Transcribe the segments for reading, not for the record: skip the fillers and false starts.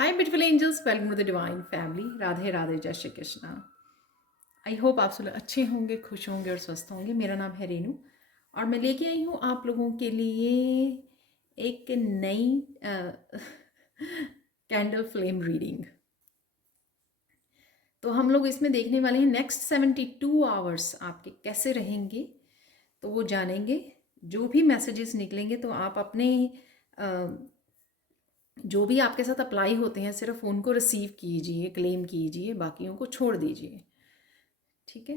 Hi beautiful angels, welcome to the divine family. Radhe Radhe, जय Shri Krishna. I hope आप सब लोग अच्छे होंगे, खुश होंगे और स्वस्थ होंगे। मेरा नाम है रेनू और मैं लेके आई हूँ आप लोगों के लिए एक नई कैंडल फ्लेम रीडिंग। तो हम लोग इसमें देखने वाले हैं नेक्स्ट 72 आवर्स आपके कैसे रहेंगे, तो वो जानेंगे। जो भी मैसेजेस निकलेंगे तो आप अपने जो भी आपके साथ अप्लाई होते हैं सिर्फ उनको रिसीव कीजिए, क्लेम कीजिए, बाकियों को छोड़ दीजिए। ठीक है,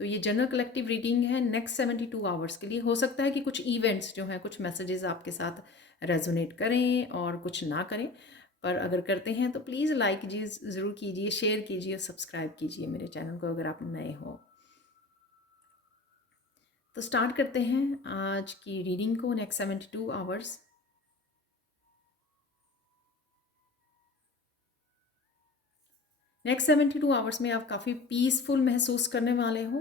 तो ये जनरल कलेक्टिव रीडिंग है नेक्स्ट 72 आवर्स के लिए। हो सकता है कि कुछ इवेंट्स जो हैं, कुछ मैसेजेस आपके साथ रेजोनेट करें और कुछ ना करें, पर अगर करते हैं तो प्लीज़ लाइक ज़रूर कीजिए, शेयर कीजिए और सब्सक्राइब कीजिए मेरे चैनल को अगर आप नए हो। तो स्टार्ट करते हैं आज की रीडिंग को, नेक्स्ट 72 आवर्स। नेक्स्ट 72 आवर्स में आप काफ़ी पीसफुल महसूस करने वाले हो।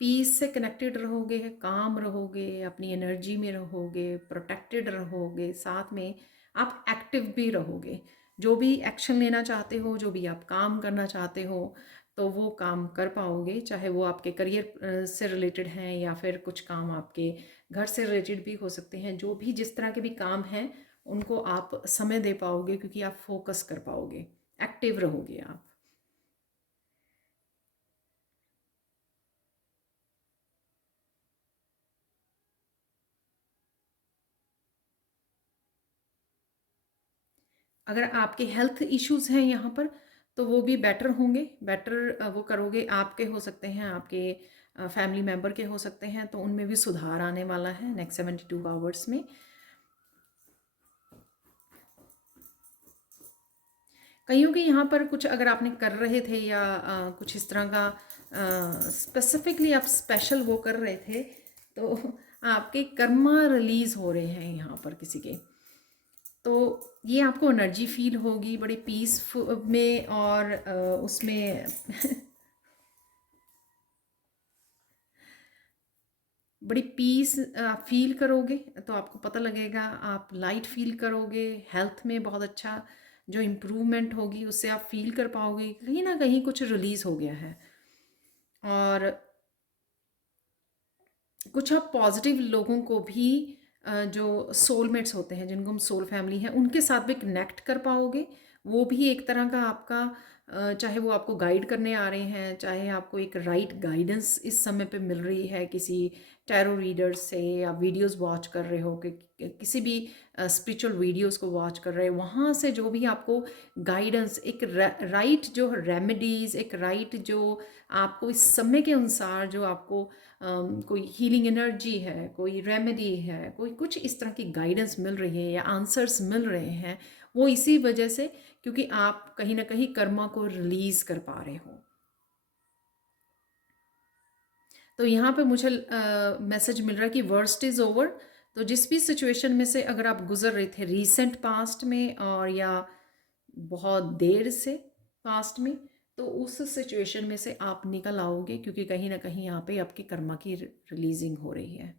पीस से कनेक्टेड रहोगे, काम रहोगे, अपनी एनर्जी में रहोगे, प्रोटेक्टेड रहोगे, साथ में आप एक्टिव भी रहोगे। जो भी एक्शन लेना चाहते हो, जो भी आप काम करना चाहते हो, तो वो काम कर पाओगे। चाहे वो आपके करियर से रिलेटेड हैं या फिर कुछ काम आपके घर से रिलेटेड भी हो सकते हैं। जो भी जिस तरह के भी काम हैं उनको आप समय दे पाओगे, क्योंकि आप फोकस कर पाओगे, एक्टिव रहोगे आप। अगर आपके हेल्थ इश्यूज हैं यहाँ पर तो वो भी बेटर होंगे। बेटर वो करोगे, आपके हो सकते हैं, आपके फैमिली मेम्बर के हो सकते हैं, तो उनमें भी सुधार आने वाला है नेक्स्ट 72 आवर्स में। कईयों के यहाँ पर कुछ अगर आपने कर रहे थे या कुछ इस तरह का स्पेसिफिकली आप स्पेशल वो कर रहे थे, तो आपके कर्मा रिलीज हो रहे हैं यहाँ पर किसी के। तो ये आपको एनर्जी फील होगी बड़ी पीसफुल में, और उसमें बड़ी पीस आप फील करोगे, तो आपको पता लगेगा, आप लाइट फील करोगे। हेल्थ में बहुत अच्छा जो इम्प्रूवमेंट होगी उससे आप फील कर पाओगे कहीं ना कहीं कुछ रिलीज़ हो गया है। और कुछ आप पॉजिटिव लोगों को भी जो सोलमेट्स होते हैं, जिनको हम सोल फैमिली हैं, उनके साथ भी कनेक्ट कर पाओगे। वो भी एक तरह का आपका चाहे वो आपको गाइड करने आ रहे हैं, चाहे आपको एक राइट गाइडेंस इस समय पे मिल रही है किसी टैरो रीडर से, या वीडियोस वॉच कर रहे हो कि किसी भी स्पिरिचुअल वीडियोस को वॉच कर रहे हो, वहाँ से जो भी आपको गाइडेंस, एक राइट जो रेमेडीज़, एक राइट जो आपको इस समय के अनुसार जो आपको कोई हीलिंग एनर्जी है, कोई रेमेडी है, कोई कुछ इस तरह की गाइडेंस मिल रही है या आंसर्स मिल रहे हैं, वो इसी वजह से, क्योंकि आप कहीं ना कहीं कर्मा को रिलीज कर पा रहे हो। तो यहाँ पे मुझे मैसेज मिल रहा है कि वर्स्ट इज़ ओवर। तो जिस भी सिचुएशन में से अगर आप गुजर रहे थे रीसेंट पास्ट में और या बहुत देर से पास्ट में, तो उस सिचुएशन में से आप निकल आओगे, क्योंकि कहीं ना कहीं यहाँ पे आपकी कर्मा की रिलीजिंग हो रही है।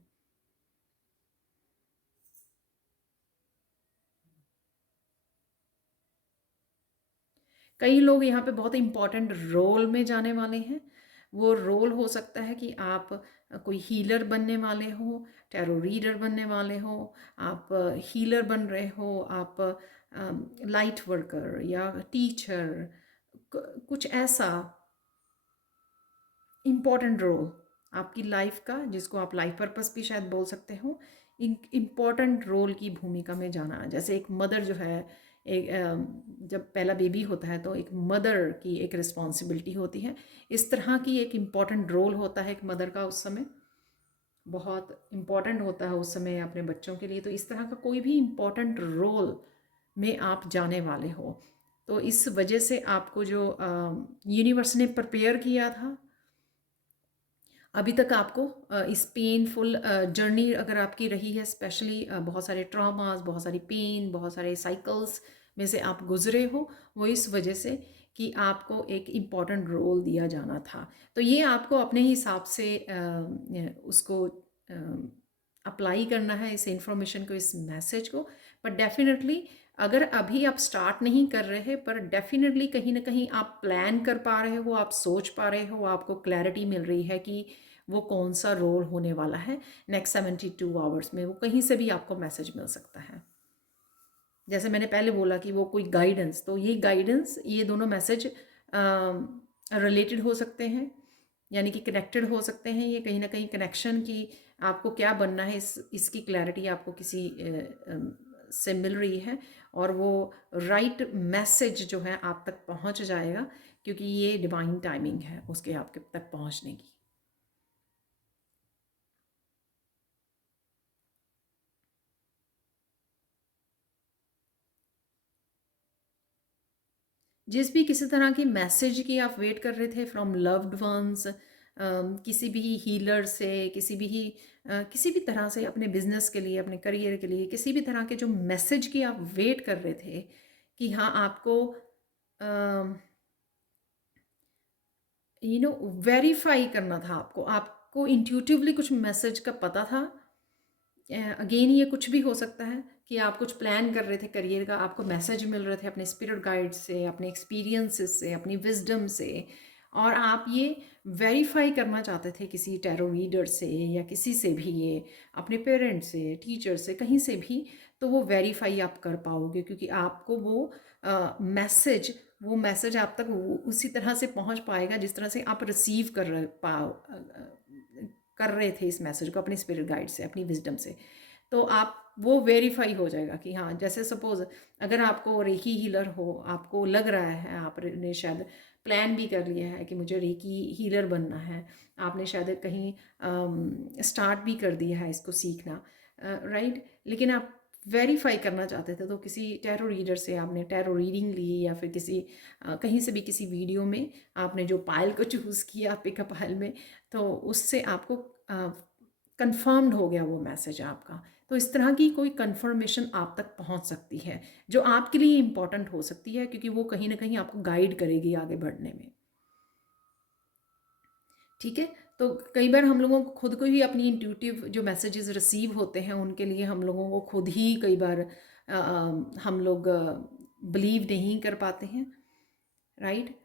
कई लोग यहाँ पे बहुत इंपॉर्टेंट रोल में जाने वाले हैं। वो रोल हो सकता है कि आप कोई हीलर बनने वाले हो, टैरो रीडर बनने वाले हो, आप हीलर बन रहे हो, आप लाइट वर्कर या टीचर, कुछ ऐसा इम्पॉर्टेंट रोल आपकी लाइफ का, जिसको आप लाइफ पर्पस भी शायद बोल सकते हो, इम्पॉर्टेंट रोल की भूमिका में जाना। जैसे एक मदर जो है, एक जब पहला बेबी होता है तो एक मदर की एक रिस्पॉन्सिबिलिटी होती है, इस तरह की एक इम्पॉर्टेंट रोल होता है एक मदर का, उस समय बहुत इम्पॉर्टेंट होता है उस समय अपने बच्चों के लिए। तो इस तरह का कोई भी इम्पॉर्टेंट रोल में आप जाने वाले हो, तो इस वजह से आपको जो यूनिवर्स ने प्रिपेयर किया था अभी तक, आपको इस पेनफुल जर्नी अगर आपकी रही है, स्पेशली बहुत सारे ट्रॉमास, बहुत सारी पेन, बहुत सारे साइकिल्स में से आप गुजरे हो, वो इस वजह से कि आपको एक इम्पॉर्टेंट रोल दिया जाना था। तो ये आपको अपने हिसाब से उसको अप्लाई करना है, इस इंफॉर्मेशन को, इस मैसेज को। बट डेफिनेटली अगर अभी आप स्टार्ट नहीं कर रहे हैं पर डेफिनेटली कहीं ना कहीं आप प्लान कर पा रहे हो, आप सोच पा रहे हो, आपको क्लैरिटी मिल रही है कि वो कौन सा रोल होने वाला है नेक्स्ट 72 आवर्स में, वो कहीं से भी आपको मैसेज मिल सकता है। जैसे मैंने पहले बोला कि वो कोई गाइडेंस, तो ये गाइडेंस, ये दोनों मैसेज रिलेटेड हो सकते हैं, यानी कि कनेक्टेड हो सकते हैं। ये कहीं ना कहीं कनेक्शन की आपको क्या बनना है इसकी क्लैरिटी आपको किसी से मिल रही है, और वो राइट मैसेज जो है आप तक पहुंच जाएगा, क्योंकि ये डिवाइन टाइमिंग है उसके आपके तक पहुंचने की। जिस भी किसी तरह की मैसेज की आप वेट कर रहे थे फ्रॉम लव्ड वंस, किसी भी हीलर से, किसी भी तरह से, अपने बिजनेस के लिए, अपने करियर के लिए, किसी भी तरह के जो मैसेज की आप वेट कर रहे थे कि हाँ आपको वेरीफाई करना था, आपको इंट्यूटिवली कुछ मैसेज का पता था। अगेन ये कुछ भी हो सकता है कि आप कुछ प्लान कर रहे थे करियर का, आपको मैसेज मिल रहे थे अपने स्पिरिट गाइड से, अपने एक्सपीरियंसेस से, अपनी विजडम से, और आप ये वेरीफाई करना चाहते थे किसी टैरो रीडर से या किसी से भी, ये अपने पेरेंट्स से, टीचर से, कहीं से भी, तो वो वेरीफाई आप कर पाओगे, क्योंकि आपको वो मैसेज आप तक उसी तरह से पहुंच पाएगा जिस तरह से आप रिसीव कर रहे थे इस मैसेज को अपनी स्पिरिट गाइड से, अपनी विजडम से। तो आप वो वेरीफाई हो जाएगा कि हाँ, जैसे सपोज अगर आपको रेकी हीलर हो, आपको लग रहा है, आपने शायद प्लान भी कर लिया है कि मुझे रेकी हीलर बनना है, आपने शायद कहीं स्टार्ट भी कर दिया है इसको सीखना, राइट, लेकिन आप वेरीफाई करना चाहते थे, तो किसी टैरो रीडर से आपने टैरो रीडिंग ली, या फिर कहीं से भी किसी वीडियो में आपने जो पायल को चूज़ किया पिकअप पायल में, तो उससे आपको कंफर्म्ड हो गया वो मैसेज आपका। तो इस तरह की कोई कंफर्मेशन आप तक पहुंच सकती है जो आपके लिए इम्पॉर्टेंट हो सकती है, क्योंकि वो कहीं ना कहीं आपको गाइड करेगी आगे बढ़ने में। ठीक है, तो कई बार हम लोगों को खुद को ही अपनी इंट्यूटिव जो मैसेजेस रिसीव होते हैं उनके लिए हम लोगों को खुद ही कई बार हम लोग बिलीव नहीं कर पाते हैं, राइट।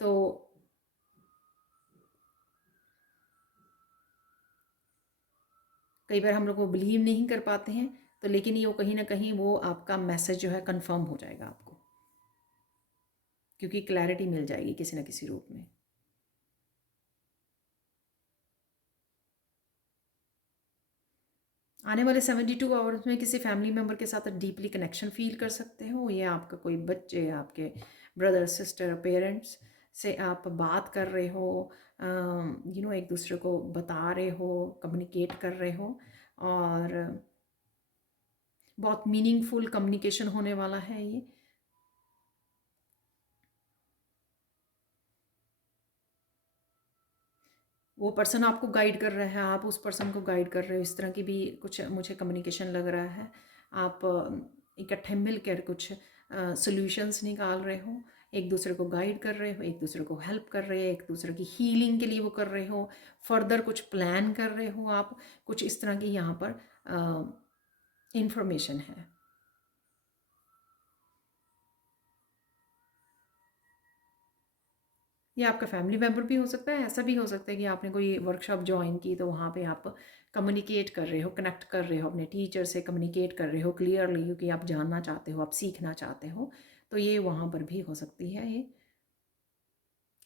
तो कई बार हम लोग को बिलीव नहीं कर पाते हैं, तो लेकिन ये वो कहीं ना कहीं वो आपका मैसेज जो है कंफर्म हो जाएगा आपको, क्योंकि क्लैरिटी मिल जाएगी किसी न किसी रूप में। आने वाले 72 आवर्स में किसी फैमिली मेम्बर के साथ डीपली कनेक्शन फील कर सकते हो, या आपका कोई बच्चे, आपके ब्रदर सिस्टर, पेरेंट्स से आप बात कर रहे हो, एक दूसरे को बता रहे हो, कम्युनिकेट कर रहे हो, और बहुत मीनिंगफुल कम्युनिकेशन होने वाला है ये। वो पर्सन आपको गाइड कर रहा है, आप उस पर्सन को गाइड कर रहे हो, इस तरह की भी कुछ मुझे कम्युनिकेशन लग रहा है। आप इकट्ठे मिलकर कुछ सॉल्यूशंस निकाल रहे हो, एक दूसरे को गाइड कर रहे हो, एक दूसरे को हेल्प कर रहे हो, एक दूसरे की हीलिंग के लिए वो कर रहे हो, फर्दर कुछ प्लान कर रहे हो आप, कुछ इस तरह की यहाँ पर इंफॉर्मेशन है। ये आपका फैमिली मेम्बर भी हो सकता है, ऐसा भी हो सकता है कि आपने कोई वर्कशॉप ज्वाइन की, तो वहाँ पे आप कम्युनिकेट कर रहे हो, कनेक्ट कर रहे हो, अपने टीचर से कम्युनिकेट कर रहे हो क्लियरली, क्योंकि आप जानना चाहते हो, आप सीखना चाहते हो, तो ये वहाँ पर भी हो सकती है। ये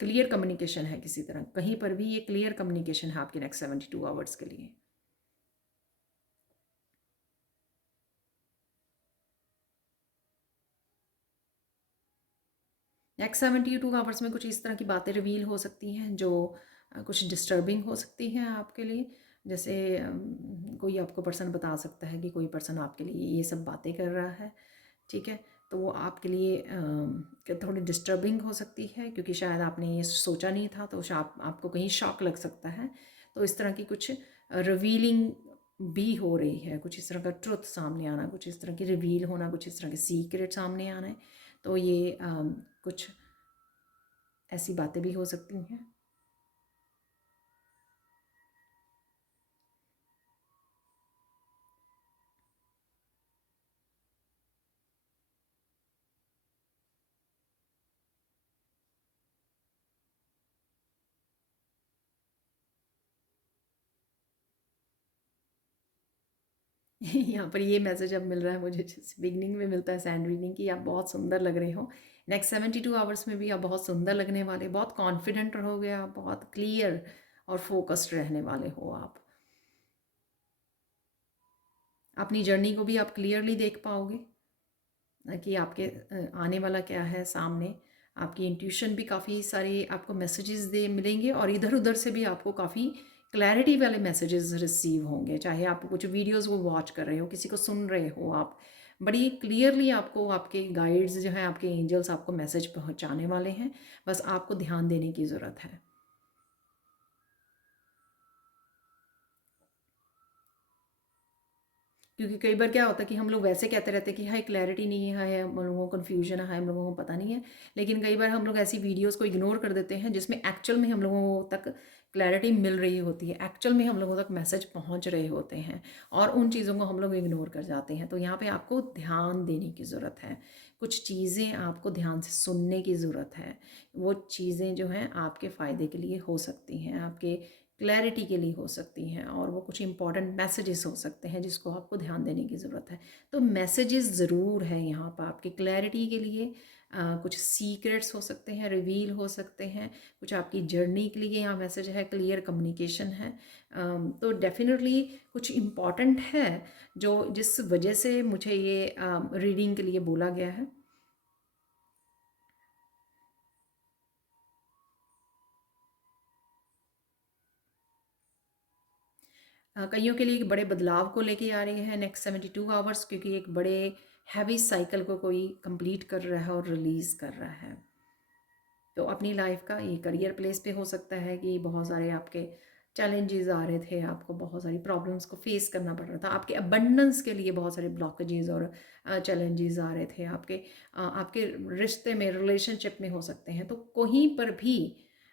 क्लियर कम्युनिकेशन है, किसी तरह कहीं पर भी ये क्लियर कम्युनिकेशन है आपके नेक्स्ट 72 आवर्स के लिए। नेक्स्ट 72 आवर्स में कुछ इस तरह की बातें रिवील हो सकती हैं जो कुछ डिस्टर्बिंग हो सकती हैं आपके लिए। जैसे कोई आपको पर्सन बता सकता है कि कोई पर्सन आपके लिए ये सब बातें कर रहा है, ठीक है, तो वो आपके लिए थोड़ी डिस्टर्बिंग हो सकती है, क्योंकि शायद आपने ये सोचा नहीं था, तो आपको कहीं शॉक लग सकता है। तो इस तरह की कुछ रिवीलिंग भी हो रही है, कुछ इस तरह का ट्रुथ सामने आना, कुछ इस तरह की रिवील होना, कुछ इस तरह के सीक्रेट सामने आना है। तो ये कुछ ऐसी बातें भी हो सकती हैं। यहाँ पर ये मैसेज अब मिल रहा है मुझे, जैसे बिगनिंग में मिलता है सैंड रीडिंग की, आप बहुत सुंदर लग रहे हो। नेक्स्ट 72 आवर्स में भी आप बहुत सुंदर लगने वाले, बहुत कॉन्फिडेंट रहोगे आप, बहुत क्लियर और फोकस्ड रहने वाले हो आप। अपनी जर्नी को भी आप क्लियरली देख पाओगे कि आपके आने वाला क्या है सामने। आपकी इंट्यूशन भी काफ़ी सारी आपको मैसेजेस दे मिलेंगे, और इधर उधर से भी आपको काफ़ी क्लैरिटी वाले मैसेजेस रिसीव होंगे। चाहे आप कुछ वीडियोस वो वॉच कर रहे हो, किसी को सुन रहे हो आप, बड़ी क्लियरली आपको आपके गाइड्स जो हैं, आपके एंजल्स आपको मैसेज पहुंचाने वाले हैं। बस आपको ध्यान देने की ज़रूरत है। क्योंकि कई बार क्या होता है कि हम लोग वैसे कहते रहते हैं कि हाई क्लैरिटी नहीं है, हम लोगों को कन्फ्यूजन है, हम लोगों को पता नहीं है। लेकिन कई बार हम लोग ऐसी वीडियोस को इग्नोर कर देते हैं जिसमें एक्चुअल में हम लोगों तक क्लैरिटी मिल रही होती है, एक्चुअल में हम लोगों तक मैसेज पहुंच रहे होते हैं, और उन चीज़ों को हम लोग इग्नोर कर जाते हैं। तो यहाँ पे आपको ध्यान देने की ज़रूरत है। कुछ चीज़ें आपको ध्यान से सुनने की ज़रूरत है। वो चीज़ें जो हैं आपके फ़ायदे के लिए हो सकती हैं, आपके क्लैरिटी के लिए हो सकती हैं, और वो कुछ इंपॉर्टेंट मैसेजेस हो सकते हैं जिसको आपको ध्यान देने की ज़रूरत है। तो मैसेजेस ज़रूर है यहाँ पर आपकी क्लैरिटी के लिए। कुछ सीक्रेट्स हो सकते हैं, रिवील हो सकते हैं, कुछ आपकी जर्नी के लिए यहाँ मैसेज है, क्लियर कम्युनिकेशन है। तो डेफिनेटली कुछ इम्पॉर्टेंट है जो जिस वजह से मुझे ये रीडिंग के लिए बोला गया है। कईयों के लिए एक बड़े बदलाव को लेके आ रही है नेक्स्ट 72 आवर्स, क्योंकि एक बड़े हैवी साइकिल को कोई कंप्लीट कर रहा है और रिलीज़ कर रहा है। तो अपनी लाइफ का ये करियर प्लेस पे हो सकता है कि बहुत सारे आपके चैलेंजेस आ रहे थे, आपको बहुत सारी प्रॉब्लम्स को फेस करना पड़ रहा था, आपके अबंडेंस के लिए बहुत सारे ब्लॉकेजेस और चैलेंजेस आ रहे थे, आपके रिश्ते में, रिलेशनशिप में हो सकते हैं। तो कहीं पर भी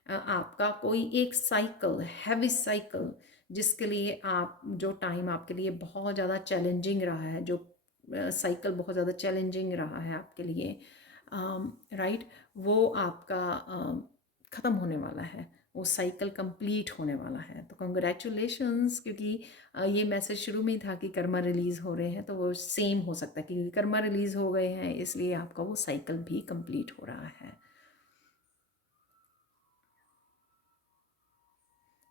आपका कोई एक साइकिल, हैवी साइकिल, जिसके लिए आप, जो टाइम आपके लिए बहुत ज़्यादा चैलेंजिंग रहा है, जो साइकिल बहुत ज़्यादा चैलेंजिंग रहा है आपके लिए, राइट, वो आपका ख़त्म होने वाला है, वो साइकिल कंप्लीट होने वाला है। तो कंग्रेचुलेशंस, क्योंकि ये मैसेज शुरू में ही था कि कर्मा रिलीज़ हो रहे हैं, तो वो सेम हो सकता है क्योंकि कर्मा रिलीज़ हो गए हैं, इसलिए आपका वो साइकिल भी कंप्लीट हो रहा है।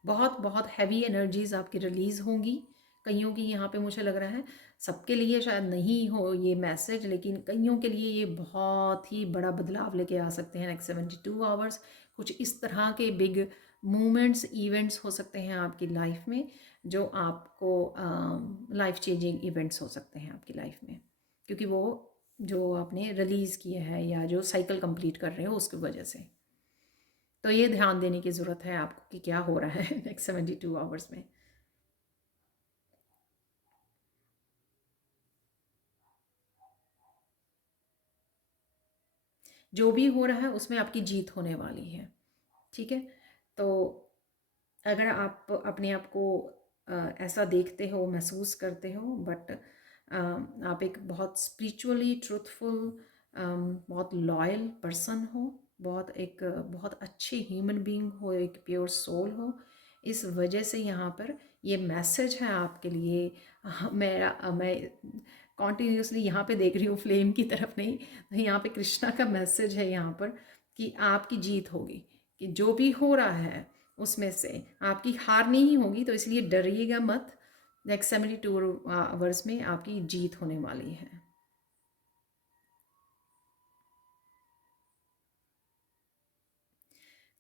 बहुत बहुत हैवी एनर्जीज़ आपकी रिलीज़ होंगी। कईयों की यहाँ पे मुझे लग रहा है, सबके लिए शायद नहीं हो ये मैसेज, लेकिन कईयों के लिए ये बहुत ही बड़ा बदलाव लेके आ सकते हैं नेक्स्ट 72 आवर्स। कुछ इस तरह के बिग मूवमेंट्स, इवेंट्स हो सकते हैं आपकी लाइफ में, जो आपको लाइफ चेंजिंग इवेंट्स हो सकते हैं आपकी लाइफ में, क्योंकि वो जो आपने रिलीज़ किया है या जो साइकिल कंप्लीट कर रहे हो उसकी वजह से। तो ये ध्यान देने की ज़रूरत है आपको कि क्या हो रहा है नेक्स्ट 72 आवर्स में। जो भी हो रहा है उसमें आपकी जीत होने वाली है। ठीक है। तो अगर आप अपने आप को ऐसा देखते हो, महसूस करते हो, बट आप एक बहुत स्पिरिचुअली ट्रूथफुल, बहुत लॉयल पर्सन हो, बहुत अच्छे ह्यूमन बीइंग हो, एक प्योर सोल हो, इस वजह से यहाँ पर ये मैसेज है आपके लिए। मैं कॉन्टीन्यूसली यहाँ पे देख रही हूँ, फ्लेम की तरफ नहीं, तो यहाँ पे कृष्णा का मैसेज है यहाँ पर कि आपकी जीत होगी, कि जो भी हो रहा है उसमें से आपकी हार नहीं होगी, तो इसलिए डरिएगा मत। नेक्स्ट 72 आवर्स में आपकी जीत होने वाली है।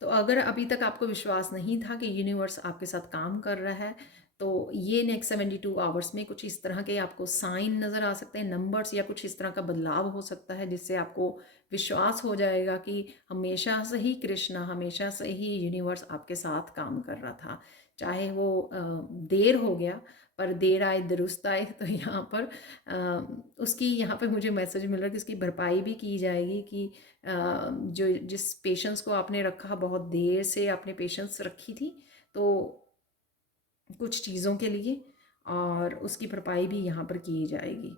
तो अगर अभी तक आपको विश्वास नहीं था कि यूनिवर्स आपके साथ काम कर रहा है, तो ये नेक्स्ट 72 आवर्स में कुछ इस तरह के आपको साइन नज़र आ सकते हैं, नंबर्स, या कुछ इस तरह का बदलाव हो सकता है जिससे आपको विश्वास हो जाएगा कि हमेशा से ही कृष्णा, हमेशा से ही यूनिवर्स आपके साथ काम कर रहा था। चाहे वो देर हो गया, पर देर आए दुरुस्त आए। तो यहाँ पर उसकी, यहाँ पे मुझे मैसेज मिल रहा है कि उसकी भरपाई भी की जाएगी, कि जो जिस पेशेंस को आपने रखा, बहुत देर से आपने पेशेंस रखी थी, तो कुछ चीज़ों के लिए, और उसकी भरपाई भी यहाँ पर की जाएगी।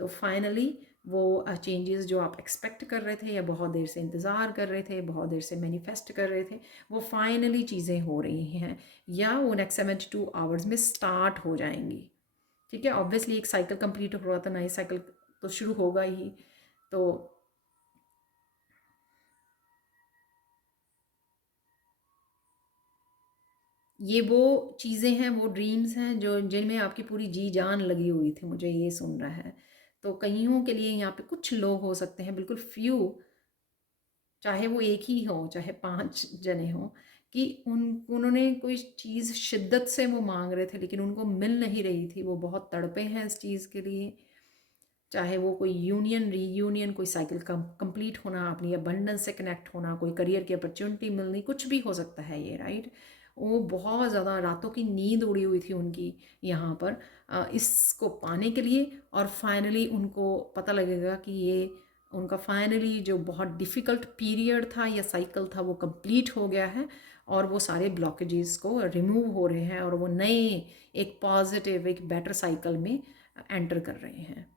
तो फाइनली वो चेंजेस जो आप एक्सपेक्ट कर रहे थे, या बहुत देर से इंतज़ार कर रहे थे, बहुत देर से मैनिफेस्ट कर रहे थे, वो फाइनली चीज़ें हो रही हैं, या वो नेक्स्ट 72 आवर्स में स्टार्ट हो जाएंगी। ठीक है, ऑब्वियसली एक साइकिल कंप्लीट हो रहा था, नई साइकिल तो शुरू होगा ही। तो ये वो चीज़ें हैं, वो ड्रीम्स हैं जो जिनमें आपकी पूरी जी जान लगी हुई थी, मुझे ये सुन रहा है। तो कईयों के लिए यहाँ पे कुछ लोग हो सकते हैं, बिल्कुल फ्यू, चाहे वो एक ही हो चाहे 5 जने हों, कि उन्होंने कोई चीज़ शिद्दत से वो मांग रहे थे लेकिन उनको मिल नहीं रही थी, वो बहुत तड़पे हैं इस चीज़ के लिए। चाहे वो कोई यूनियन रीयूनियन, कोई साइकिल कंप्लीट होना, अपनी अबंडेंस से कनेक्ट होना, कोई करियर की अपॉर्चुनिटी मिलनी, कुछ भी हो सकता है ये, राइट। वो बहुत ज़्यादा रातों की नींद उड़ी हुई थी उनकी यहाँ पर इसको पाने के लिए। और फाइनली उनको पता लगेगा कि ये उनका फाइनली जो बहुत डिफ़िकल्ट पीरियड था या साइकिल था वो कंप्लीट हो गया है, और वो सारे ब्लॉकेजेस को रिमूव हो रहे हैं और वो नए एक पॉजिटिव एक बेटर साइकिल में एंटर कर रहे हैं।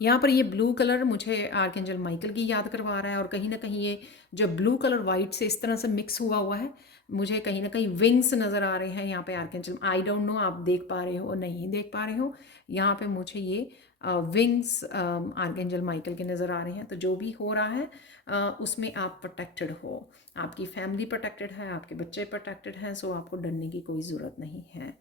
यहाँ पर ये ब्लू कलर मुझे आर्कएंजल माइकल की याद करवा रहा है, और कहीं ना कहीं ये जो ब्लू कलर वाइट से इस तरह से मिक्स हुआ हुआ है, मुझे कहीं ना कहीं विंग्स नज़र आ रहे हैं यहाँ पे आर्कएंजल। आई डोंट नो आप देख पा रहे हो नहीं देख पा रहे हो, यहाँ पे मुझे ये विंग्स आर्कएंजल माइकल के नज़र आ रहे हैं। तो जो भी हो रहा है उसमें आप प्रोटेक्टेड हो, आपकी फैमिली प्रोटेक्टेड है, आपके बच्चे प्रोटेक्टेड हैं, सो आपको डरने की कोई ज़रूरत नहीं है।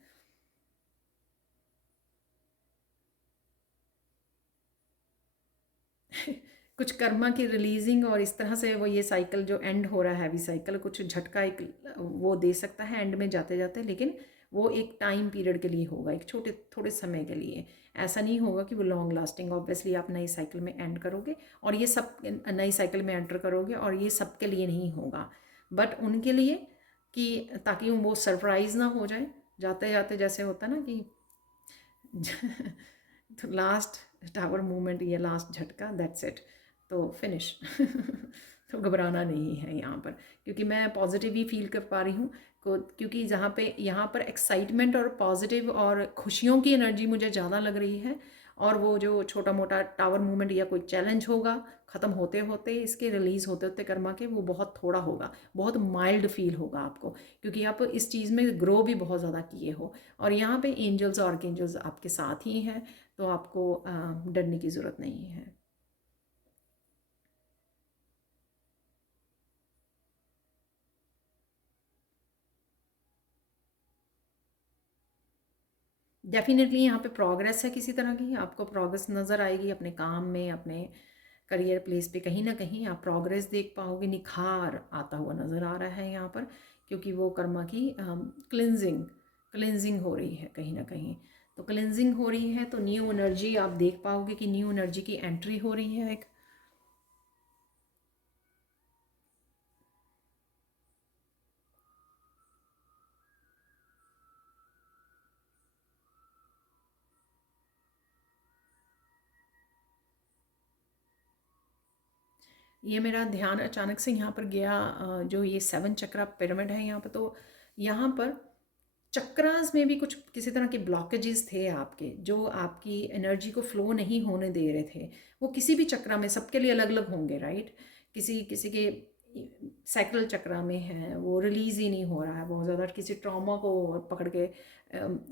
कुछ कर्मा की रिलीजिंग, और इस तरह से वो ये साइकिल जो एंड हो रहा है अभी, साइकिल कुछ झटका एक वो दे सकता है एंड में जाते जाते, लेकिन वो एक टाइम पीरियड के लिए होगा, एक छोटे थोड़े समय के लिए। ऐसा नहीं होगा कि वो लॉन्ग लास्टिंग। ऑब्वियसली आप नई साइकिल में एंड करोगे और ये सब नई साइकिल में एंटर करोगे, और ये सबके लिए नहीं होगा, बट उनके लिए, कि ताकि वो सरप्राइज़ ना हो जाए जाते जाते, जैसे होता है ना कि तो लास्ट टावर मूवमेंट, ये लास्ट झटका, दैट्स इट, तो फिनिश। तो घबराना नहीं है यहाँ पर, क्योंकि मैं पॉजिटिव ही फील कर पा रही हूँ क्योंकि जहाँ पे यहाँ पर एक्साइटमेंट और पॉजिटिव और खुशियों की एनर्जी मुझे ज़्यादा लग रही है। और वो जो छोटा मोटा टावर मूवमेंट या कोई चैलेंज होगा, ख़त्म होते होते इसके रिलीज़ होते होते कर्मा के, वो बहुत थोड़ा होगा, बहुत माइल्ड फील होगा आपको, क्योंकि आप इस चीज़ में ग्रो भी बहुत ज़्यादा किए हो। और यहाँ पे एंजल्स और आर्कएंजल्स आपके साथ ही हैं, तो आपको डरने की ज़रूरत नहीं है। डेफिनेटली यहाँ पे प्रोग्रेस है, किसी तरह की आपको प्रोग्रेस नज़र आएगी अपने काम में, अपने करियर प्लेस पे, कहीं ना कहीं आप प्रोग्रेस देख पाओगे, निखार आता हुआ नज़र आ रहा है यहाँ पर, क्योंकि वो कर्मा की क्लिनजिंग क्लिनजिंग हो रही है कहीं ना कहीं। तो क्लिनजिंग हो रही है तो न्यू एनर्जी आप देख पाओगे कि न्यू एनर्जी की एंट्री हो रही है एक। ये मेरा ध्यान अचानक से यहाँ पर गया जो ये 7 चक्रा पिरामिड है यहाँ पर, तो यहाँ पर चक्रास में भी कुछ किसी तरह के ब्लॉकेजेस थे आपके, जो आपकी एनर्जी को फ्लो नहीं होने दे रहे थे। वो किसी भी चक्रा में, सबके लिए अलग अलग होंगे, राइट। किसी किसी के सैक्रल चक्रा में है, वो रिलीज़ ही नहीं हो रहा है बहुत ज़्यादा, किसी ट्रॉमा को पकड़ के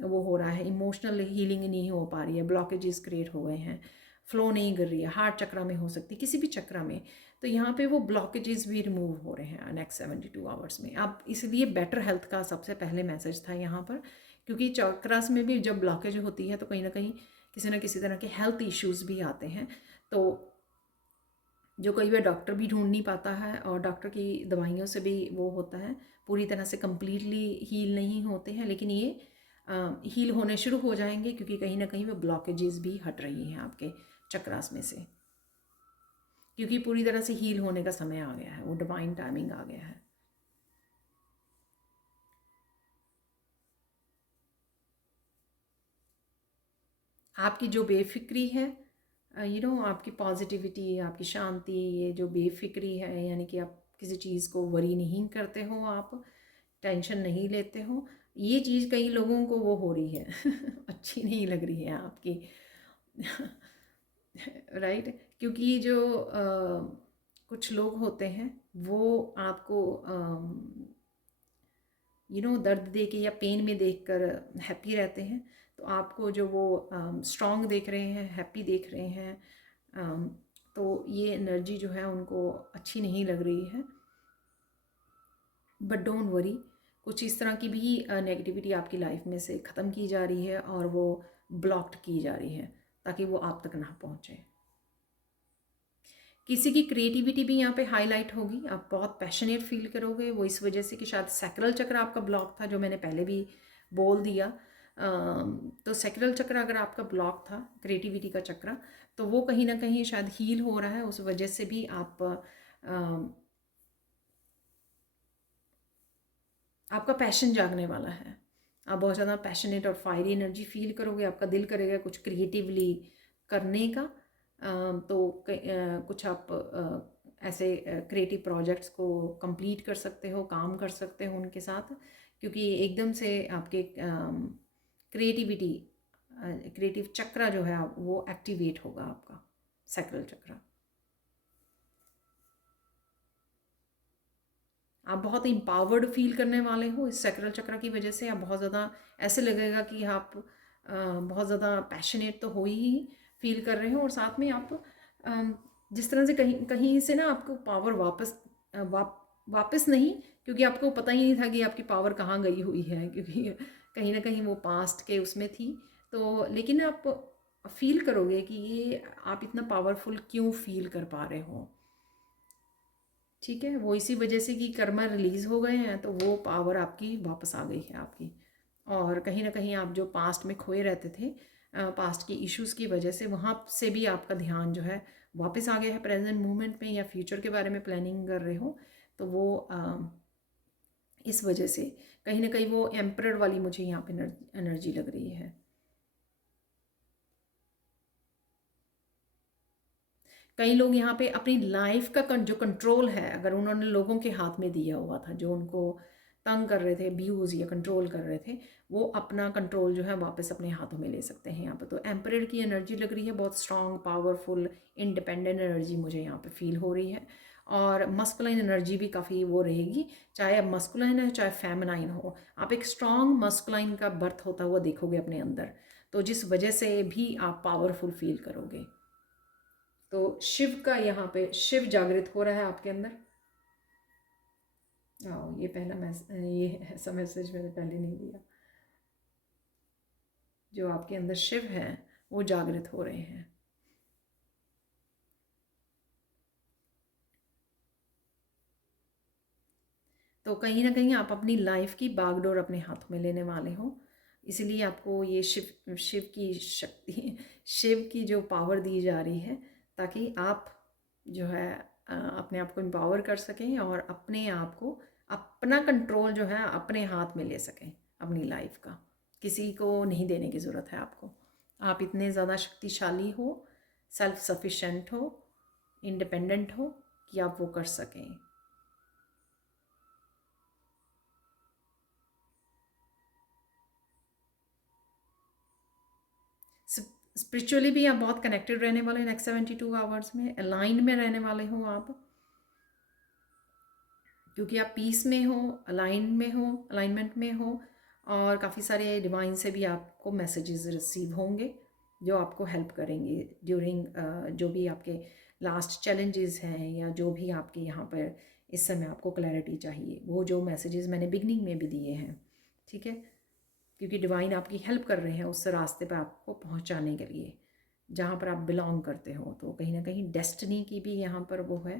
वो हो रहा है, इमोशनल हीलिंग नहीं हो पा रही है, ब्लॉकेजेस क्रिएट हो गए हैं, फ्लो नहीं कर रही है, हार्ट चक्रा में हो सकती है, किसी भी चक्रा में। तो यहाँ पे वो ब्लॉकेजेस भी रिमूव हो रहे हैं नेक्स्ट 72 आवर्स में। अब इसलिए बेटर हेल्थ का सबसे पहले मैसेज था यहाँ पर, क्योंकि चक्रास में भी जब ब्लॉकेज होती है तो कहीं ना कहीं किसी ना किसी तरह के हेल्थ इश्यूज भी आते हैं, तो जो कई बार डॉक्टर भी ढूंढ नहीं पाता है, और डॉक्टर की दवाइयों से भी वो होता है, पूरी तरह से कम्प्लीटली हील नहीं होते हैं, लेकिन ये हील होने शुरू हो जाएंगे, क्योंकि कहीं ना कहीं वो ब्लॉकेजेस भी हट रही हैं आपके चक्रास में से, क्योंकि पूरी तरह से हील होने का समय आ गया है, वो डिवाइन टाइमिंग आ गया है। आपकी जो बेफिक्री है, आपकी पॉजिटिविटी, आपकी शांति, ये जो बेफिक्री है, यानी कि आप किसी चीज़ को वरी नहीं करते हो, आप टेंशन नहीं लेते हो, ये चीज़ कई लोगों को वो हो रही है अच्छी नहीं लग रही है आपकी राइट। क्योंकि जो कुछ लोग होते हैं वो आपको दर्द दे के या पेन में देखकर हैप्पी रहते हैं, तो आपको जो वो स्ट्रांग देख रहे हैं, हैप्पी देख रहे हैं, तो ये एनर्जी जो है उनको अच्छी नहीं लग रही है। बट डोंट वरी, कुछ इस तरह की भी नेगेटिविटी आपकी लाइफ में से ख़त्म की जा रही है और वो ब्लॉक्ड की जा रही है ताकि वो आप तक ना पहुँचे। किसी की क्रिएटिविटी भी यहाँ पे हाईलाइट होगी, आप बहुत पैशनेट फील करोगे, वो इस वजह से कि शायद सैक्रल चक्र आपका ब्लॉक था, जो मैंने पहले भी बोल दिया। तो सैक्रल चक्र अगर आपका ब्लॉक था, क्रिएटिविटी का चक्र, तो वो कहीं ना कहीं शायद हील हो रहा है, उस वजह से भी आपका पैशन जागने वाला है। आप बहुत ज़्यादा पैशनेट और फायरी एनर्जी फील करोगे, आपका दिल करेगा कुछ क्रिएटिवली करने का। तो कुछ आप ऐसे क्रिएटिव प्रोजेक्ट्स को कंप्लीट कर सकते हो, काम कर सकते हो उनके साथ, क्योंकि एकदम से आपके क्रिएटिविटी क्रिएटिव चक्र जो है वो एक्टिवेट होगा, आपका सैक्रल चक्र। आप बहुत इम्पावर्ड फील करने वाले हो इस सैक्रल चक्र की वजह से। आप बहुत ज़्यादा ऐसे लगेगा कि आप बहुत ज़्यादा पैशनेट तो हो ही फील कर रहे हो, और साथ में आप जिस तरह से कहीं कहीं से ना आपको पावर वापस नहीं, क्योंकि आपको पता ही नहीं था कि आपकी पावर कहाँ गई हुई है, क्योंकि कहीं ना कहीं वो पास्ट के उसमें थी। तो लेकिन आप फील करोगे कि ये आप इतना पावरफुल क्यों फील कर पा रहे हो। ठीक है, वो इसी वजह से कि कर्मा रिलीज़ हो गए हैं, तो वो पावर आपकी वापस आ गई है आपकी। और कहीं ना कहीं आप जो पास्ट में खोए रहते थे, पास्ट के इश्यूज़ की वजह से, वहाँ से भी आपका ध्यान जो है वापस आ गया है प्रेजेंट मोमेंट में, या फ्यूचर के बारे में प्लानिंग कर रहे हो, तो वो इस वजह से कहीं ना कहीं वो एम्परर वाली मुझे यहाँ पे एनर्जी लग रही है। कई लोग यहाँ पे अपनी लाइफ का जो कंट्रोल है, अगर उन्होंने लोगों के हाथ में दिया हुआ था, जो उनको तंग कर रहे थे, अब्यूज़ या कंट्रोल कर रहे थे, वो अपना कंट्रोल जो है वापस अपने हाथों में ले सकते हैं यहाँ पे। तो एम्परर की एनर्जी लग रही है, बहुत स्ट्रॉन्ग, पावरफुल, इंडिपेंडेंट एनर्जी मुझे यहाँ पे फील हो रही है। और मस्कुलाइन एनर्जी भी काफ़ी वो रहेगी, चाहे अब मस्कुलाइन है चाहे फेमिनाइन हो, आप एक स्ट्रॉन्ग मस्कुलाइन का बर्थ होता हुआ देखोगे अपने अंदर, तो जिस वजह से भी आप पावरफुल फील करोगे। तो शिव का यहाँ पे शिव जागृत हो रहा है आपके अंदर। ये पहला ये ऐसा मैसेज मैंने पहले नहीं दिया। जो आपके अंदर शिव है वो जागृत हो रहे हैं। तो कहीं ना कहीं आप अपनी लाइफ की बागडोर अपने हाथ में लेने वाले हो, इसलिए आपको ये शिव की शक्ति, शिव की जो पावर दी जा रही है, ताकि आप जो है अपने आप को एम्पावर कर सकें और अपने आप को, अपना कंट्रोल जो है अपने हाथ में ले सकें अपनी लाइफ का। किसी को नहीं देने की ज़रूरत है आपको। आप इतने ज़्यादा शक्तिशाली हो, सेल्फ सफिशेंट हो, इंडिपेंडेंट हो कि आप वो कर सकें। स्पिरिचुअली भी आप बहुत कनेक्टेड रहने वाले हैं नेक्स्ट 72 आवर्स में, अलाइन में रहने वाले हो आप, क्योंकि आप पीस में हो, अलाइनमेंट में हो, और काफ़ी सारे डिवाइन से भी आपको मैसेजेस रिसीव होंगे जो आपको हेल्प करेंगे ड्यूरिंग जो भी आपके लास्ट चैलेंजेस हैं, या जो भी आपके यहाँ पर इस समय आपको क्लैरिटी चाहिए, वो जो मैसेजेस मैंने बिगनिंग में भी दिए हैं। ठीक है, क्योंकि डिवाइन आपकी हेल्प कर रहे हैं उस रास्ते पर आपको पहुंचाने के लिए जहाँ पर आप बिलोंग करते हो। तो कहीं ना कहीं डेस्टिनी की भी यहाँ पर वो है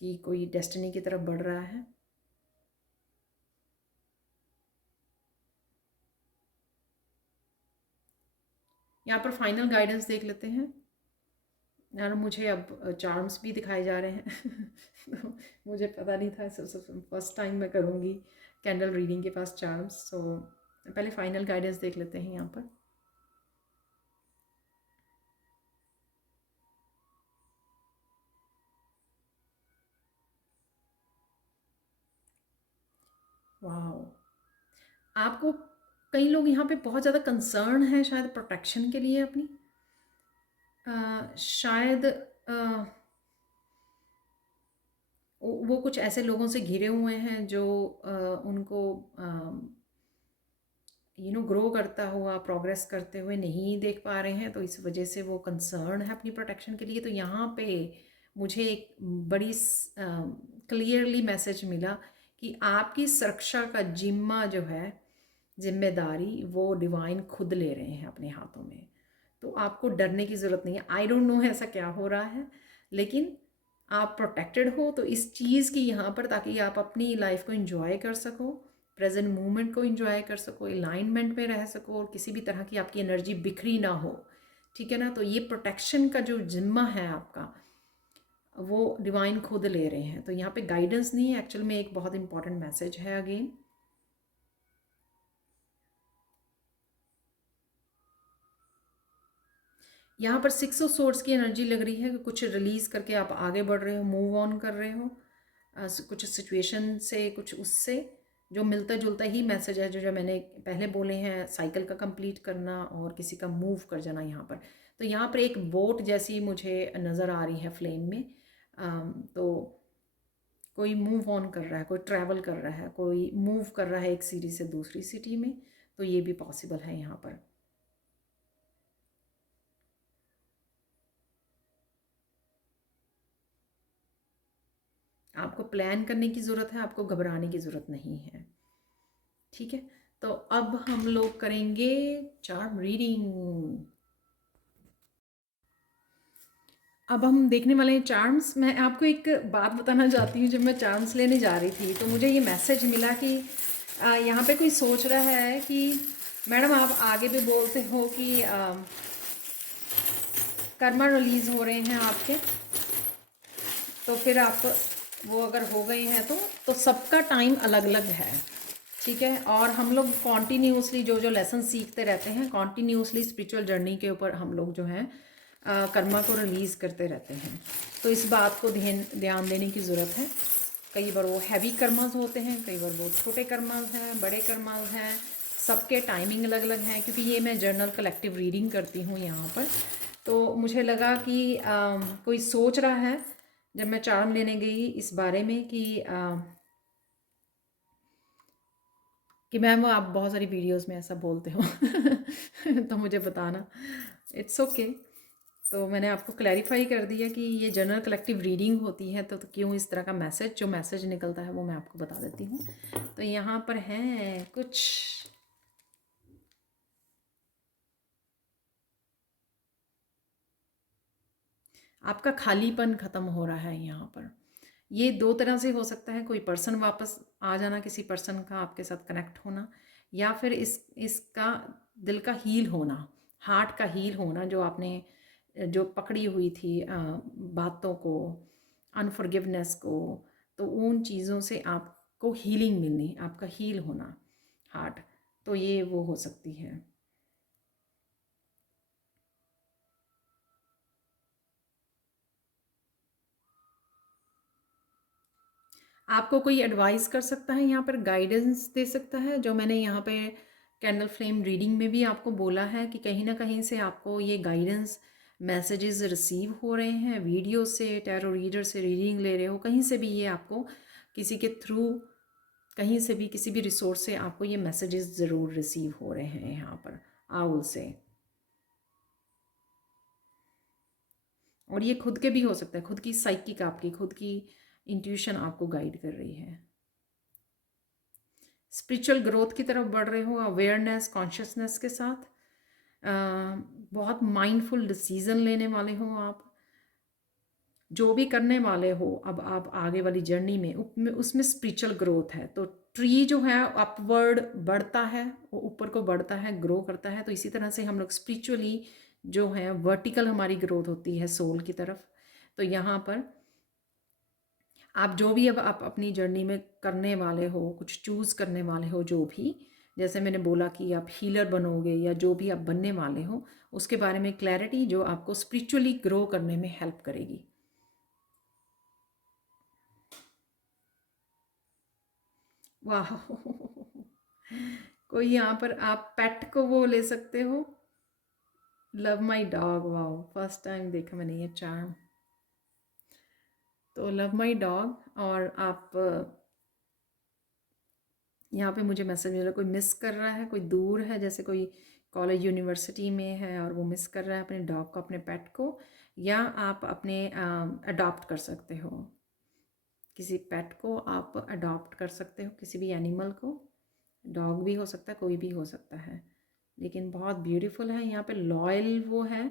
कि कोई डेस्टिनी की तरफ बढ़ रहा है। यहाँ पर फाइनल गाइडेंस देख लेते हैं यार। मुझे अब चार्म्स भी दिखाए जा रहे हैं तो मुझे पता नहीं था, फर्स्ट टाइम मैं करूँगी कैंडल रीडिंग के पास चार्म्स। सो पहले फाइनल गाइडेंस देख लेते हैं यहाँ पर। वाह, आपको कई लोग यहाँ पे बहुत ज़्यादा कंसर्न है शायद प्रोटेक्शन के लिए अपनी, शायद वो कुछ ऐसे लोगों से घिरे हुए हैं जो उनको ग्रो करता हुआ, प्रोग्रेस करते हुए नहीं देख पा रहे हैं, तो इस वजह से वो कंसर्न है अपनी प्रोटेक्शन के लिए। तो यहाँ पे मुझे एक बड़ी क्लियरली मैसेज मिला कि आपकी सुरक्षा का जिम्मा जो है, जिम्मेदारी, वो डिवाइन खुद ले रहे हैं अपने हाथों में। तो आपको डरने की ज़रूरत नहीं है। आई डोंट नो ऐसा क्या हो रहा है, लेकिन आप प्रोटेक्टेड हो तो इस चीज़ की यहाँ पर, ताकि आप अपनी लाइफ को इंजॉय कर सको, प्रेजेंट मोमेंट को इंजॉय कर सको, अलाइनमेंट में रह सको, और किसी भी तरह की आपकी एनर्जी बिखरी ना हो। ठीक है ना? तो ये प्रोटेक्शन का जो जिम्मा है आपका, वो डिवाइन खुद ले रहे हैं। तो यहाँ पे गाइडेंस नहीं है, एक्चुअल में एक बहुत इंपॉर्टेंट मैसेज है अगेन। यहाँ पर 6 ऑफ सोर्ड्स की एनर्जी लग रही है कि कुछ रिलीज़ करके आप आगे बढ़ रहे हो, मूव ऑन कर रहे हो कुछ सिचुएशन से, कुछ उससे जो मिलता जुलता ही मैसेज है जो मैंने पहले बोले हैं, साइकिल का कंप्लीट करना और किसी का मूव कर जाना यहाँ पर। तो यहाँ पर एक बोट जैसी मुझे नज़र आ रही है फ्लेम में। तो कोई मूव ऑन कर रहा है, कोई ट्रैवल कर रहा है, कोई मूव कर रहा है एक सिटी से दूसरी सिटी में, तो ये भी पॉसिबल है यहाँ पर। आपको प्लान करने की ज़रूरत है, आपको घबराने की ज़रूरत नहीं है। ठीक है, तो अब हम लोग करेंगे चार्म रीडिंग। अब हम देखने वाले हैं चार्म्स। मैं आपको एक बात बताना चाहती हूँ, जब मैं चार्म्स लेने जा रही थी तो मुझे ये मैसेज मिला कि यहाँ पे कोई सोच रहा है कि मैडम आप आगे भी बोलते हो कि कर्मा रिलीज़ हो रहे हैं आपके, तो फिर आप वो अगर हो गए हैं तो सबका टाइम अलग अलग है। ठीक है, और हम लोग कॉन्टीन्यूसली जो जो लेसन सीखते रहते हैं, कॉन्टीन्यूसली स्पिरिचुअल जर्नी के ऊपर हम लोग जो हैं कर्मा को रिलीज़ करते रहते हैं। तो इस बात को ध्यान देने की ज़रूरत है। कई बार वो हैवी कर्मास होते हैं, कई बार वो छोटे कर्मास हैं, बड़े कर्मास हैं, सबके टाइमिंग अलग अलग हैं। क्योंकि ये मैं जर्नल कलेक्टिव रीडिंग करती हूँ यहाँ पर, तो मुझे लगा कि कोई सोच रहा है जब मैं चार्म लेने गई इस बारे में कि मैम आप बहुत सारी वीडियोस में ऐसा बोलते हो तो मुझे बताना, इट्स ओके। तो मैंने आपको क्लैरिफाई कर दिया कि ये जनरल कलेक्टिव रीडिंग होती है, तो क्यों इस तरह का मैसेज निकलता है वो मैं आपको बता देती हूँ। तो यहाँ पर हैं कुछ आपका खालीपन ख़त्म हो रहा है यहाँ पर। ये दो तरह से हो सकता है, कोई पर्सन वापस आ जाना, किसी पर्सन का आपके साथ कनेक्ट होना, या फिर इसका दिल का हील होना, हार्ट का हील होना, जो आपने जो पकड़ी हुई थी बातों को, अनफॉरगिवनेस को, तो उन चीज़ों से आपको हीलिंग मिलनी, आपका हील होना हार्ट, तो ये वो हो सकती है। आपको कोई एडवाइस कर सकता है, यहाँ पर गाइडेंस दे सकता है, जो मैंने यहाँ पे कैंडल फ्लेम रीडिंग में भी आपको बोला है कि कहीं ना कहीं से आपको ये गाइडेंस मैसेजेस रिसीव हो रहे हैं, वीडियो से, टैरो रीडर से रीडिंग ले रहे हो, कहीं से भी ये आपको किसी के थ्रू, कहीं से भी, किसी भी रिसोर्स से आपको ये मैसेजेस ज़रूर रिसीव हो रहे हैं यहाँ पर आउल से। और ये खुद के भी हो सकता है, खुद की साइकिक, आपकी खुद की इंट्यूशन आपको गाइड कर रही है। स्पिरिचुअल ग्रोथ की तरफ बढ़ रहे हो, अवेयरनेस, कॉन्शियसनेस के साथ। बहुत माइंडफुल डिसीजन लेने वाले हो आप, जो भी करने वाले हो अब आप आगे वाली जर्नी में, उसमें स्पिरिचुअल ग्रोथ है। तो ट्री जो है अपवर्ड बढ़ता है, वो ऊपर को बढ़ता है, ग्रो करता है। तो इसी तरह से हम लोग स्पिरिचुअली जो है वर्टिकल हमारी ग्रोथ होती है सोल की तरफ। तो यहाँ पर आप जो भी अब आप अपनी जर्नी में करने वाले हो, कुछ चूज़ करने वाले हो, जो भी, जैसे मैंने बोला कि आप हीलर बनोगे या जो भी आप बनने वाले हो, उसके बारे में क्लैरिटी जो आपको स्पिरिचुअली ग्रो करने में हेल्प करेगी। वाह कोई यहाँ पर आप पेट को वो ले सकते हो, लव माई डॉग। वाह, फर्स्ट टाइम देखा मैंने ये चार्म। तो लव माई डॉग। और आप यहाँ पे मुझे मैसेज मिला, कोई मिस कर रहा है, कोई दूर है, जैसे कोई कॉलेज यूनिवर्सिटी में है और वो मिस कर रहा है अपने डॉग को, अपने पेट को। या आप अपने अडॉप्ट कर सकते हो, किसी पेट को आप अडॉप्ट कर सकते हो, किसी भी एनिमल को। डॉग भी हो सकता है, कोई भी हो सकता है, लेकिन बहुत ब्यूटीफुल है। यहाँ पे लॉयल वो है,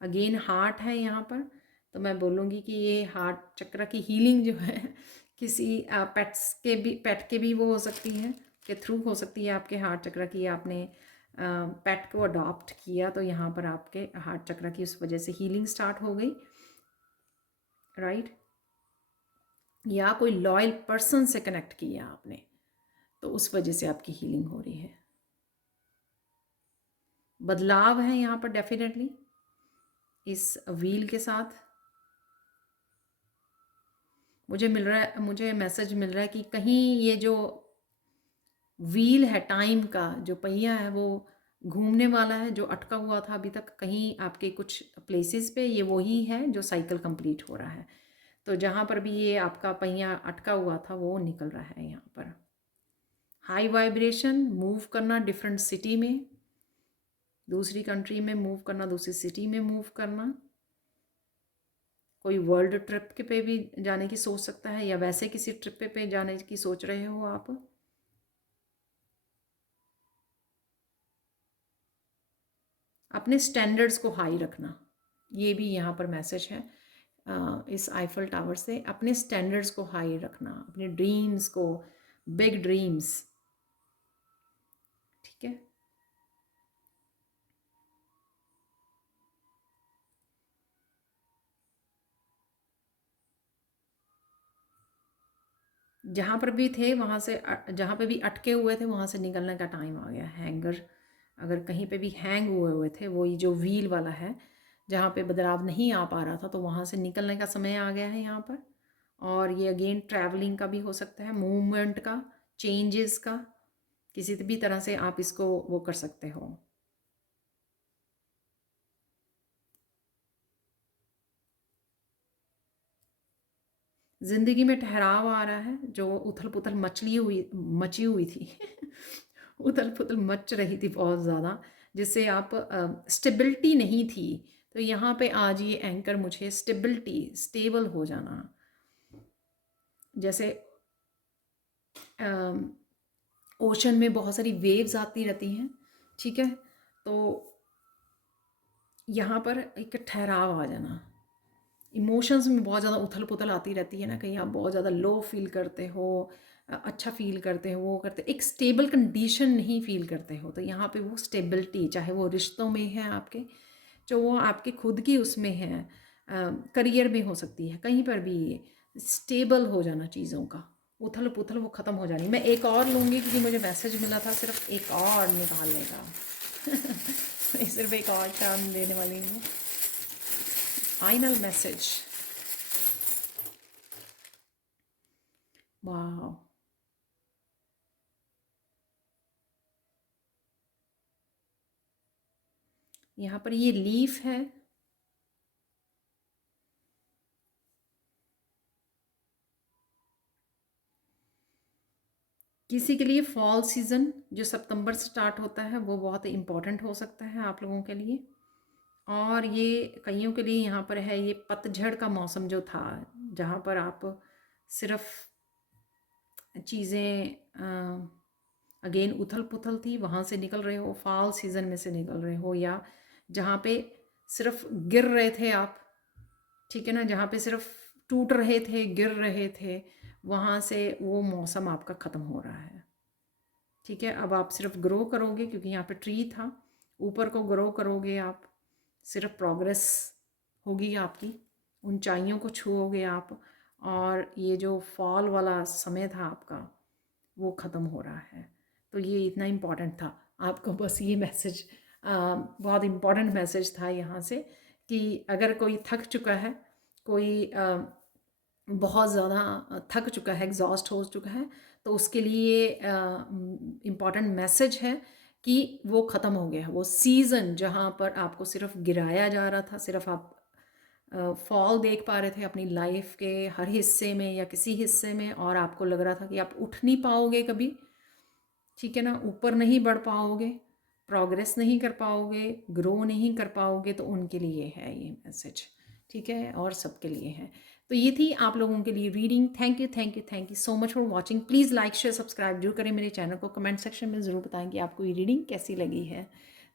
अगेन हार्ट है यहाँ पर। तो मैं बोलूँगी कि ये हार्ट चक्र की हीलिंग जो है किसी पेट के भी वो हो सकती है, के थ्रू हो सकती है आपके हार्ट चक्र की। आपने पेट को अडॉप्ट किया तो यहाँ पर आपके हार्ट चक्र की उस वजह से हीलिंग स्टार्ट हो गई, राइट। या कोई लॉयल पर्सन से कनेक्ट किया आपने, तो उस वजह से आपकी हीलिंग हो रही है। बदलाव है यहाँ पर डेफिनेटली इस व्हील के साथ। मुझे मैसेज मिल रहा है कि कहीं ये जो व्हील है टाइम का, जो पहिया है वो घूमने वाला है, जो अटका हुआ था अभी तक कहीं आपके कुछ प्लेसेस पे, ये वही है जो साइकिल कंप्लीट हो रहा है। तो जहाँ पर भी ये आपका पहिया अटका हुआ था वो निकल रहा है यहाँ पर। हाई वाइब्रेशन, मूव करना डिफरेंट सिटी में, दूसरी कंट्री में मूव करना, दूसरी सिटी में मूव करना, कोई वर्ल्ड ट्रिप के पे भी जाने की सोच सकता है, या वैसे किसी ट्रिप पे जाने की सोच रहे हो आप। अपने स्टैंडर्ड्स को हाई रखना, ये भी यहाँ पर मैसेज है इस आईफल टावर से। अपने स्टैंडर्ड्स को हाई रखना, अपने ड्रीम्स को, बिग ड्रीम्स, ठीक है। जहाँ पर भी थे वहाँ से जहाँ पे भी अटके हुए थे वहाँ से निकलने का टाइम आ गया। हैंगर, अगर कहीं पे भी हैंग हुए हुए थे, वही जो व्हील वाला है जहाँ पे बदलाव नहीं आ पा रहा था, तो वहाँ से निकलने का समय आ गया है यहाँ पर। और ये अगेन ट्रैवलिंग का भी हो सकता है, मूवमेंट का, चेंजेस का, किसी भी तरह से आप इसको वो कर सकते हो। ज़िंदगी में ठहराव आ रहा है, जो उथल पुथल मची हुई थी उथल पुथल मच रही थी बहुत ज़्यादा, जिससे आप स्टेबिलिटी नहीं थी। तो यहाँ पे आज ये एंकर मुझे स्टेबिलिटी, स्टेबल हो जाना, जैसे ओशन में बहुत सारी वेव्स आती रहती हैं, ठीक है। तो यहाँ पर एक ठहराव आ जाना। इमोशंस में बहुत ज़्यादा उथल पुथल आती रहती है ना, कहीं आप बहुत ज़्यादा लो फील करते हो, अच्छा फील करते हो, वो करते, एक स्टेबल कंडीशन नहीं फील करते हो। तो यहाँ पे वो स्टेबिलिटी, चाहे वो रिश्तों में है आपके, जो वो आपके खुद की उसमें है, करियर में हो सकती है, कहीं पर भी ये स्टेबल हो जाना चीज़ों का, उथल पुथल वो ख़त्म हो जानी। मैं एक और लूँगी क्योंकि मुझे मैसेज मिला था सिर्फ एक और निकालने का मैं सिर्फ एक और चांद देने वाली हूँ। फाइनल मैसेज, वाह। यहाँ पर ये लीफ है, किसी के लिए फॉल सीज़न जो सितंबर से स्टार्ट होता है वो बहुत इम्पॉर्टेंट हो सकता है आप लोगों के लिए। और ये कईयों के लिए यहाँ पर है ये पतझड़ का मौसम जो था, जहाँ पर आप सिर्फ चीज़ें अगेन उथल पुथल थी, वहाँ से निकल रहे हो, फॉल सीज़न में से निकल रहे हो, या जहाँ पे सिर्फ गिर रहे थे आप, ठीक है ना, जहाँ पे सिर्फ टूट रहे थे, गिर रहे थे, वहाँ से वो मौसम आपका ख़त्म हो रहा है, ठीक है। अब आप सिर्फ ग्रो करोगे, क्योंकि यहाँ पे ट्री था, ऊपर को ग्रो करोगे आप, सिर्फ प्रोग्रेस होगी आपकी, ऊंचाइयों को छूओगे आप। और ये जो फॉल वाला समय था आपका वो ख़त्म हो रहा है। तो ये इतना इम्पॉर्टेंट था आपको, बस ये मैसेज बहुत इम्पॉर्टेंट मैसेज था यहाँ से, कि अगर कोई थक चुका है, कोई बहुत ज़्यादा थक चुका है, एग्जॉस्ट हो चुका है, तो उसके लिए इम्पॉर्टेंट मैसेज है कि वो ख़त्म हो गया। वो सीज़न जहाँ पर आपको सिर्फ गिराया जा रहा था, सिर्फ आप फॉल देख पा रहे थे अपनी लाइफ के हर हिस्से में या किसी हिस्से में, और आपको लग रहा था कि आप उठ नहीं पाओगे कभी, ठीक है ना, ऊपर नहीं बढ़ पाओगे, प्रोग्रेस नहीं कर पाओगे, ग्रो नहीं कर पाओगे, तो उनके लिए है ये मैसेज, ठीक है, और सबके लिए है। तो ये थी आप लोगों के लिए reading. Thank you thank you thank you so much for watching. Please like share subscribe जरूर करें मेरे चैनल को, कमेंट सेक्शन में ज़रूर बताएं कि आपको ये रीडिंग कैसी लगी है।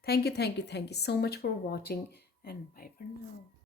Thank you thank you thank you so much for watching and bye for now.